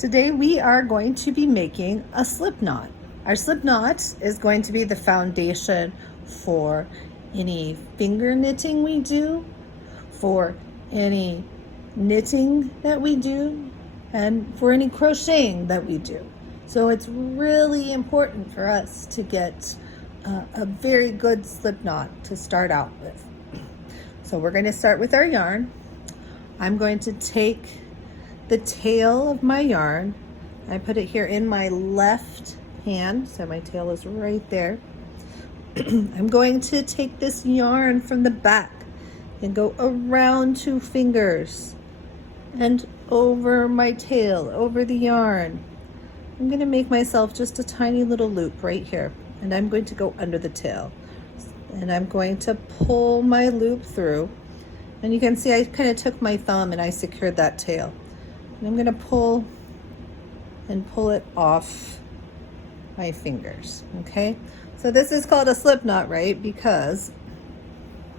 Today we are going to be making a slip knot. Our slip knot is going to be the foundation for any finger knitting we do, for any knitting that we do, and for any crocheting that we do. So it's really important for us to get a very good slip knot to start out with. So we're going to start with our yarn. I'm going to take the tail of my yarn. I put it here in my left hand, so my tail is right there. I'm going to take this yarn from the back and go around 2 fingers and over my tail, over the yarn. I'm going to make myself just a tiny little loop right here, and I'm going to go under the tail. And I'm going to pull my loop through. And you can see I kind of took my thumb and I secured that tail. And I'm going to pull it off my fingers, okay? So this is called a slip knot, right? Because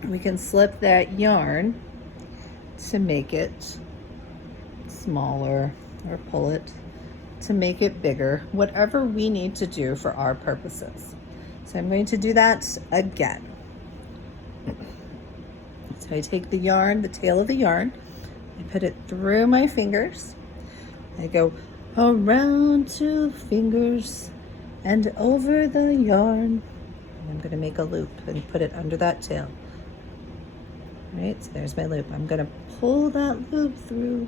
we can slip that yarn to make it smaller or pull it to make it bigger, whatever we need to do for our purposes. So I'm going to do that again. So I take the yarn, the tail of the yarn, I put it through my fingers. I go around 2 fingers and over the yarn. And I'm going to make a loop and put it under that tail. All right, so there's my loop. I'm going to pull that loop through.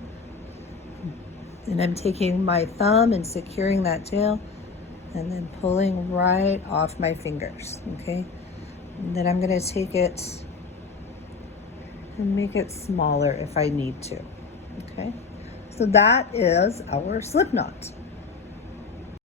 And I'm taking my thumb and securing that tail and then pulling right off my fingers, okay? And then I'm going to take it and make it smaller if I need to, okay? So that is our slip knot.